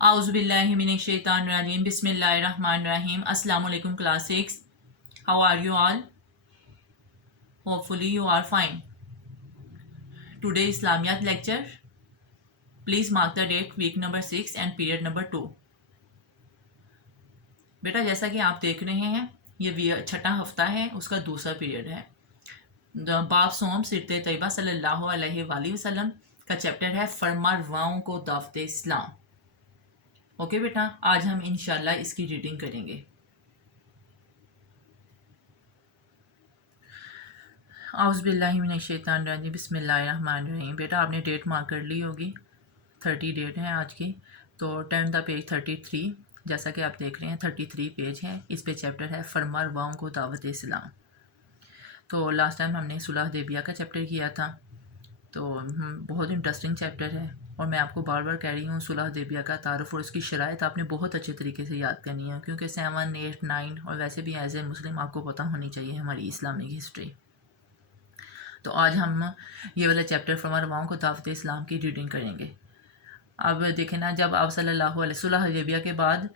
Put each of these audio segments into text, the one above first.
Auzubillahiminashaitanirrajim. Bismillahirrahmanirrahim. Assalamu alaikum class 6. How are you all? Hopefully you are fine. Today Islamiyat lecture. Please mark the date week number 6 and period number 2. बेटा जैसा कि आप देख रहे हैं ये छठा हफ्ता है, उसका दूसरा पीरियड है। बाब सोम सिरत तैयबा सल्लल्लाहु अलैहि वसल्लम का चैप्टर है फरमा रवाओं को दावत इस्लाम। ओके बेटा, आज हम इंशाल्लाह इसकी रीडिंग करेंगे। औज़ुबिल्लाहिमिनश्शैतानिर्रजीम बिस्मिल्लाहिर्रहमानिर्रहीम। बेटा आपने डेट मार्क कर ली होगी, 30 डेट है आज की। तो टर्न द पेज 33, जैसा कि आप देख रहे हैं 33 पेज है। इस पे चैप्टर है फरमा रवाओं को दावत इस्लाम। तो लास्ट टाइम हमने सुलह हुदैबिया का चैप्टर किया था, तो बहुत इंटरेस्टिंग चैप्टर है और मैं आपको बार बार कह रही हूँ सुलह हुदैबिया का तारुफ और उसकी शराइत आपने बहुत अच्छे तरीके से याद करनी है, क्योंकि 7, 8, 9 और वैसे भी एज ए मुस्लिम आपको पता होनी चाहिए हमारी इस्लामिक हिस्ट्री। तो आज हम ये वाला चैप्टर फरमा रवाओं को दावत इस्लाम की रीडिंग करेंगे। अब देखें ना, जब आप सल्लल्लाहु अलैहि सुलह हुदैबिया के बाद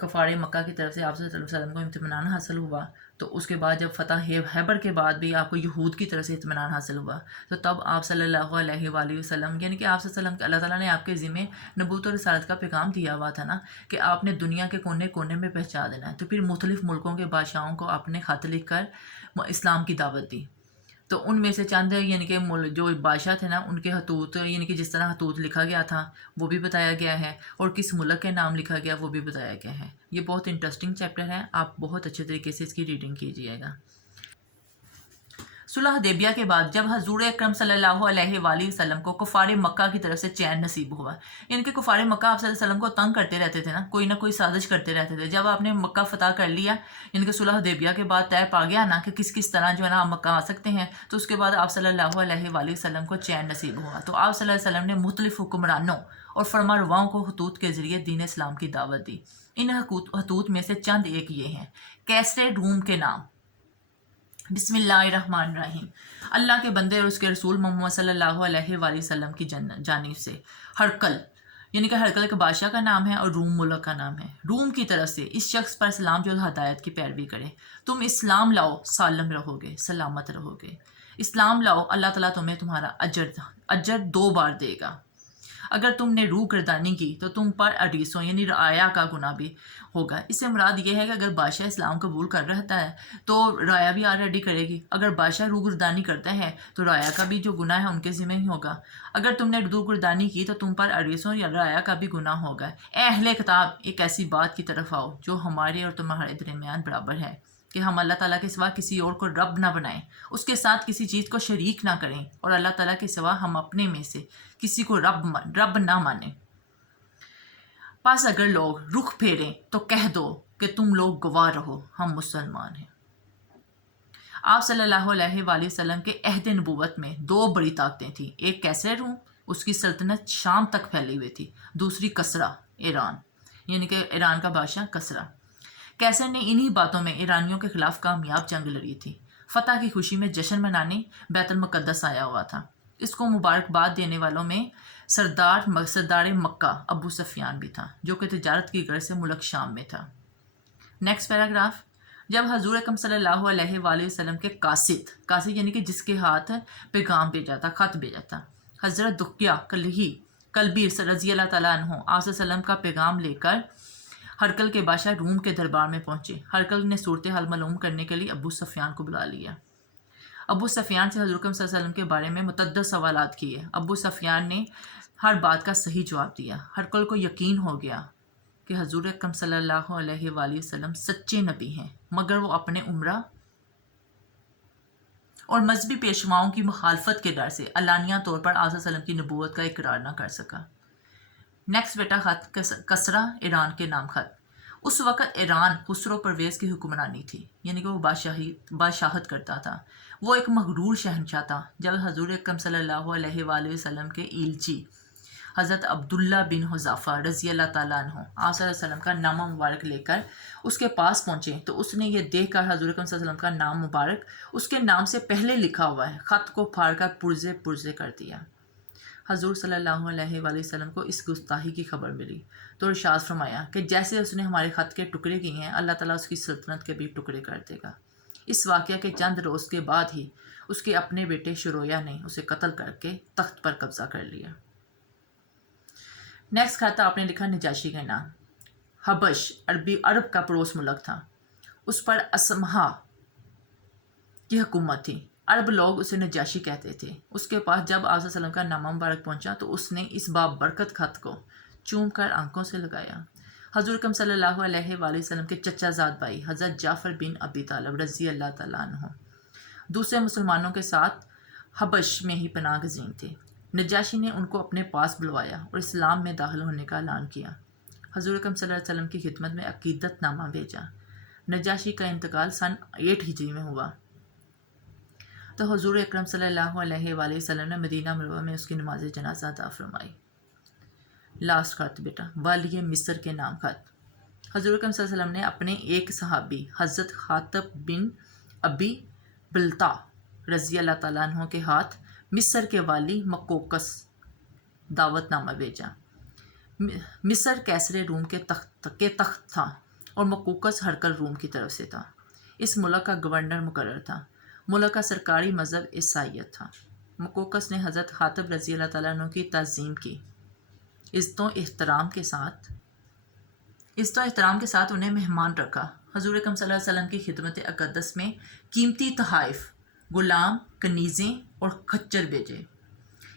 कफ़ारे मक्का की तरफ से आप सल्लल्लाहु अलैहि वसल्लम को इत्मीनान हासिल हुआ, तो उसके बाद जब फ़तह हैबर के बाद भी आपको यहूद की तरफ से इत्मीनान हासिल हुआ, तो तब आप सल्लल्लाहु अलैहि वसल्लम यानी कि आप सल्लल्लाहु अलैहि वसल्लम अल्लाह ताला ने आपके ज़िम्मे नबूवत और रिसालत का पैगाम दिया हुआ था ना, कि आपने दुनिया के कोने कोने में पहुँचा देना है। तो फिर मुख्तलिफ़ मुल्कों के बादशाहों को आपने ख़त लिख कर इस्लाम की दावत दी। तो उनमें से चंद यानी कि जो बादशाह थे ना, उनके हतूत यानी कि जिस तरह हतूत लिखा गया था वो भी बताया गया है, और किस मुल्क के नाम लिखा गया वो भी बताया गया है। ये बहुत इंटरेस्टिंग चैप्टर है, आप बहुत अच्छे तरीके से इसकी रीडिंग कीजिएगा। सुलह हुदैबिया के बाद जब हजूर अकरम सल्लल्लाहु अलैहि वसल्लम को कुफार मक्का की तरफ से चैन नसीब हुआ, यानी कि कुफार मक्का आप सल्लल्लाहु अलैहि वसल्लम को तंग करते रहते थे ना कोई साजिश करते रहते थे। जब आपने मक्का फ़तह कर लिया, यानी कि सुलह हुदैबिया के बाद तय पा गया ना कि किस किस तरह जो है ना आप मक्का आ सकते हैं, तो उसके बाद आप सल्लल्लाहु अलैहि वसल्लम को चैन नसीब हुआ। तो आप सल्लल्लाहु अलैहि वसल्लम ने मुख्तलिफ हुक्मरानों और फरमा रवाओं को हतूत के ज़रिए दीन इस्लाम की दावत दी। इन हतूत में से चंद एक ये हैं। कैसरे रूम के नाम, बिस्मिल्लाहिर्रहमानिर्रहीम। अल्लाह के बंदे और उसके रसूल मोहम्मद सल्लल्लाहु अलैहि वसल्लम की जानिब से। हरकल यानी कि हरकल के बादशाह का नाम है और रूम मुल्क का नाम है। रूम की तरफ से इस शख्स पर सलाम जो हदायत की पैरवी करे। तुम इस्लाम लाओ, सालम रहोगे, सलामत रहोगे। इस्लाम लाओ, अल्लाह ताला तुम्हें तुम्हारा अजर 2 बार देगा। अगर तुमने रूह गर्दानी की तो तुम पर अरीसों यानी राया का गुनाह भी होगा। इससे मुराद ये है कि अगर बादशाह इस्लाम कबूल कर रहता है तो राया भी ऑलरेडी करेगी। अगर बादशाह रूह गर्दानी करते हैं तो राया का भी जो गुनाह है उनके ज़िम्मे ही होगा। अगर तुमने रूह गर्दानी की तो तुम पर अरीसों या राया का भी गुनाह होगा। ए अहले किताब, एक ऐसी बात की तरफ आओ जो हमारे और तुम्हारे दरमियान बराबर है, कि हम अल्लाह ताला के सिवा किसी और को रब ना बनाएं, उसके साथ किसी चीज़ को शरीक ना करें, और अल्लाह ताला के सिवा हम अपने में से किसी को रब ना माने। बस अगर लोग रुख फेरें तो कह दो कि तुम लोग गवाह रहो, हम मुसलमान हैं। आप सल्लल्लाहु अलैहि वसल्लम के अहद नबूवत में 2 बड़ी ताकतें थीं। एक कैसर रूम, उसकी सल्तनत शाम तक फैली हुई थी। दूसरी कसरा, ईरान, यानी कि ईरान का बादशाह कसरा। कैसर ने इन्हीं बातों में ईरानियों के खिलाफ कामयाब जंग लड़ी थी। फतह की खुशी में जश्न मनाने बैतुल मुक़द्दस आया हुआ था। इसको मुबारकबाद देने वालों में सरदार मक्का अबू सफियान भी था, जो कि तिजारत की गर्ज से मुल्क शाम में था। Next paragraph. जब हजूर अकरम सल्लल्लाहु अलैहि वसल्लम के कासिद यानी कि जिसके हाथ पैगाम भेजा था, ख़त भेजा था, हज़रत दुकिया कल्बी रज़ी अल्लाह तआला अन्हु आप सल्लम का पैगाम लेकर हरकल के बादशाह रूम के दरबार में पहुंचे। हरकल ने सूरत हाल मालूम करने के लिए अबू सफियान को बुला लिया। अबू सफियान से हज़रत अकरम सल्लल्लाहु अलैहि वसल्लम के बारे में मुतअद्दिद सवालात किए। अबू सफियान ने हर बात का सही जवाब दिया। हरकल को यकीन हो गया कि हज़ूर अकरम सल्लल्लाहु अलैहि वसल्लम सच्चे नबी हैं, मगर वो अपने उम्रा और मजहबी पेशवाओं की मुखालफत के डर से अलानिया तौर पर आज़ा सल्लम की नबूवत का इकरार न कर सका। नेक्स्ट बेटा ख़त कसरा, ईरान के नाम ख़त। उस वक़्त ईरान खुसरो परवेज़ की हुक्मरानी थी, यानी कि वो बादशाहत करता था। वो एक मगरूर शहनशाह था। जब हज़ूर अकरम सल्लल्लाहु अलैहि वसल्लम के इल्ची हज़रत अब्दुल्ला बिन हुज़ाफ़ा रज़ी अल्लाह तआला अन्हु आप सल्लल्लाहु अलैहि वसल्लम का नाम मुबारक लेकर उसके पास पहुँचे, तो उसने ये देख कर हज़ूर अकरम सल्लल्लाहु अलैहि वसल्लम का नाम मुबारक उसके नाम से पहले लिखा हुआ है ख़त को फाड़ कर पुर्ज़े पुर्ज़े कर दिया। حضور صلی اللہ علیہ وآلہ وسلم کو اس گستاخی کی خبر ملی تو ارشاد فرمایا کہ جیسے اس نے ہمارے خط کے ٹکڑے کیے ہیں اللہ تعالیٰ اس کی سلطنت کے بھی ٹکڑے کر دے گا۔ اس واقعہ کے چند روز کے بعد ہی اس کے اپنے بیٹے شرویا نے اسے قتل کر کے تخت پر قبضہ کر لیا۔ نیکسٹ خط آپ نے لکھا نجاشی کا نام۔ حبش عرب کا پڑوس ملک تھا، اس پر اسمہا کی حکومت تھی۔ عرب لوگ اسے نجاشی کہتے تھے۔ اس کے پاس جب آپ صلی اللہ علیہ وسلم کا نامہ مبارک پہنچا تو اس نے اس بابرکت خط کو چوم کر آنکھوں سے لگایا۔ حضور اکرم صلی اللہ علیہ وآلہ وسلم کے چچا زاد بھائی حضرت جعفر بن ابی طالب رضی اللہ تعالیٰ عنہ دوسرے مسلمانوں کے ساتھ حبش میں ہی پناہ گزین تھے۔ نجاشی نے ان کو اپنے پاس بلوایا اور اسلام میں داخل ہونے کا اعلان کیا۔ حضور اکرم صلی اللہ علیہ وسلم کی خدمت میں عقیدت نامہ بھیجا۔ نجاشی کا انتقال سن 8 ہجری میں ہوا تو حضور اکرم صلی اللہ علیہ وآلہ وسلم نے مدینہ منورہ میں اس کی نماز جنازہ ادا فرمائی۔ لاسٹ خط بیٹا، والی مصر کے نام خط۔ حضور اکرم صلی اللہ علیہ وسلم نے اپنے ایک صحابی حضرت خاطب بن ابی بلتا رضی اللہ تعالیٰ عنہ کے ہاتھ مصر کے والی مکوکس دعوت نامہ بھیجا۔ مصر کیسر روم کے تخت تھا اور مکوکس ہرکل روم کی طرف سے تھا۔ اس ملک کا گورنر مقرر تھا۔ ملک کا سرکاری مذہب عیسائیت تھا۔ مکوکس نے حضرت خاطب رضی اللہ تعالیٰ عنہ کی تعظیم کی، عزت و احترام کے ساتھ انہیں مہمان رکھا۔ حضور اکرم صلی اللہ علیہ وسلم کی خدمت اقدس میں قیمتی تحائف، غلام، کنیزیں اور خچر بھیجے۔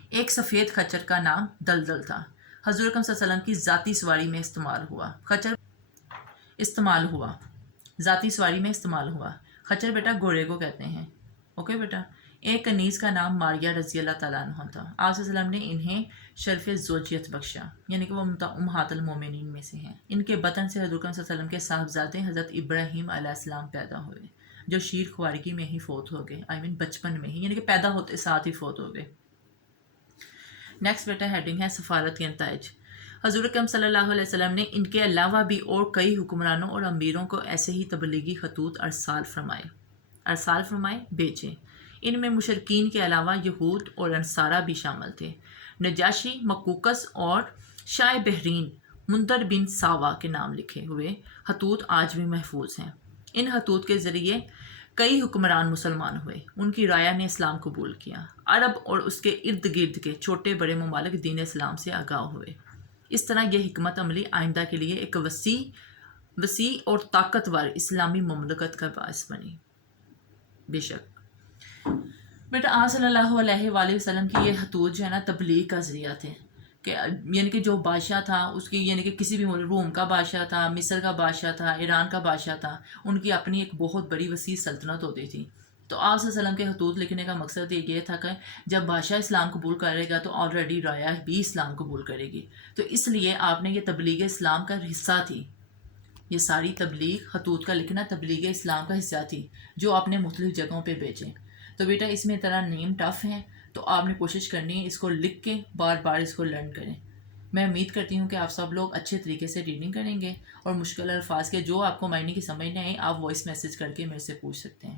ایک سفید خچر کا نام دلدل تھا، حضور اکرم صلی اللہ علیہ وسلم کی ذاتی سواری میں استعمال ہوا۔ خچر بیٹا گھوڑے کو کہتے ہیں، اوکے بیٹا۔ ایک کنیز کا نام ماریہ رضی اللہ تعالیٰ عنہ تھا۔ آپ صلی اللہ علیہ وسلم نے انہیں شرف زوجیت بخشا، یعنی کہ وہ امہات المومنین میں سے ہیں۔ ان کے بطن سے حضور صلی اللہ علیہ وسلم کے صاحبزادے حضرت ابراہیم علیہ السلام پیدا ہوئے، جو شیر خوارگی میں ہی فوت ہو گئے، بچپن میں ہی، یعنی کہ پیدا ہوتے ساتھ ہی فوت ہو گئے۔ نیکسٹ بیٹا ہیڈنگ ہے سفارت کے نتائج۔ حضور اکرم صلی اللہ علیہ وسلم نے ان کے علاوہ بھی اور کئی حکمرانوں اور امیروں کو ایسے ہی تبلیغی خطوط ارسال فرمائے بھیجے۔ ان میں مشرکین کے علاوہ یہود اور انصارہ بھی شامل تھے۔ نجاشی، مکوکس اور شاہ بحرین منتر بن ساوا کے نام لکھے ہوئے خطوط آج بھی محفوظ ہیں۔ ان خطوط کے ذریعے کئی حکمران مسلمان ہوئے، ان کی رعایا نے اسلام قبول کیا۔ عرب اور اس کے ارد گرد کے چھوٹے بڑے ممالک دین اسلام سے آگاہ ہوئے۔ اس طرح یہ حکمت عملی آئندہ کے لیے ایک وسیع اور طاقتور اسلامی مملکت کا باعث بنی۔ بے شک بیٹا آپ صلی اللہ علیہ وآلہ وسلم کی یہ خطوط جو ہے نا تبلیغ کا ذریعہ تھے، کہ یعنی کہ جو بادشاہ تھا اس کی، یعنی کہ کسی بھی روم کا بادشاہ تھا، مصر کا بادشاہ تھا، ایران کا بادشاہ تھا، ان کی اپنی ایک بہت بڑی وسیع سلطنت ہوتی تھی۔ تو آپ صلی اللہ علیہ وسلم کے خطوط لکھنے کا مقصد یہ تھا کہ جب بادشاہ اسلام قبول کرے گا تو آلریڈی رعایا بھی اسلام قبول کرے گی، تو اس لیے آپ نے یہ تبلیغ اسلام کا حصہ تھی۔ یہ ساری تبلیغ خطوط کا لکھنا تبلیغ اسلام کا حصہ تھی جو آپ نے مختلف جگہوں پہ بھیجے۔ تو بیٹا اس میں طرح نیم ٹف ہیں، تو آپ نے کوشش کرنی ہے اس کو لکھ کے بار بار اس کو لرن کریں۔ میں امید کرتی ہوں کہ آپ سب لوگ اچھے طریقے سے ریڈنگ کریں گے، اور مشکل الفاظ کے جو آپ کو معنی کی سمجھ نہیں آئے آپ وائس میسج کر کے میرے سے پوچھ سکتے ہیں۔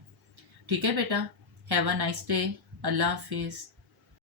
ٹھیک ہے بیٹا، ہیو اے نائس ڈے، اللہ حافظ۔